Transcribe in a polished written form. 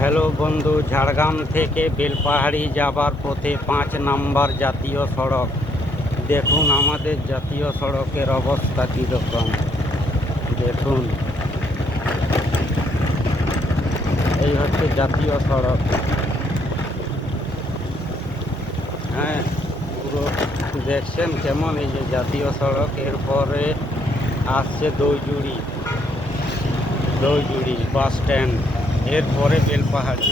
Hello বন্ধু, ঝাড়গ্রাম থেকে বেলপাহাড়ি যাবার পথে 5 নম্বর জাতীয় সড়ক। দেখুন আমাদের জাতীয় সড়কের অবস্থা কীরকম। দেখুন, এই হচ্ছে জাতীয় সড়ক। হ্যাঁ, পুরো দেখছেন কেমন, এই যে জাতীয় সড়ক। এরপরে আসছে দৌজুড়ি বাস স্ট্যান্ড, এরপরে বেলপাহাড়ি।